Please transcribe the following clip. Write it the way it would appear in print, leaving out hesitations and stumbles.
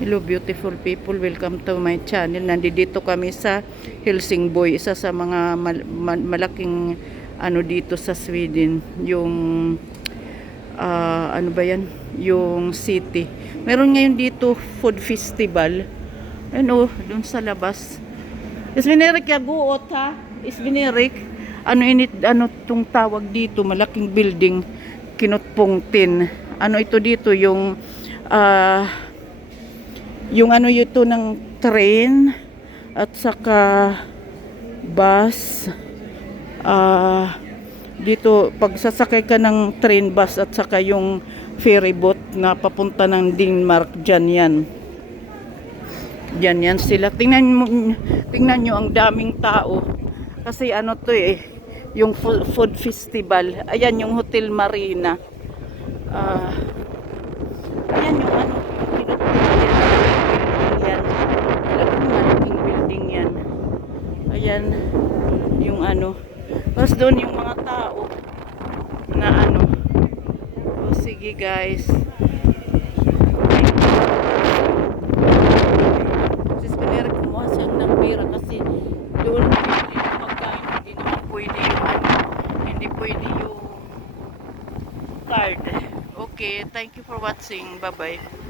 Hello beautiful people, welcome to my channel. Nandito kami sa Helsingborg, isa sa mga malaking ano dito sa Sweden, yung ano ba yan? Yung city. Meron ngayon dito food festival. Ano, dun sa labas. Isbinirik yaguot ha? Isbinirik. Ano init, ano tong tawag dito, malaking building, kinutpong tin. Ano ito dito, yung ano ito ng train at saka bus. Dito pag sasakay ka ng train, bus at saka yung ferry boat na papunta ng Denmark, dyan yan sila. Tingnan nyo ang daming tao kasi ano to yung food festival. Ayan yung Hotel Marina. Ayan yung ano, yan. Malaking building yan. Ayan yung ano. Tapos doon yung mga tao na ano. O sige guys. Sis Pinera, kumuha siya ng pera kasi doon hindi yung pagkain, hindi naman pwede yung ano, hindi pwede yung card. Okay, thank you for watching. Bye bye.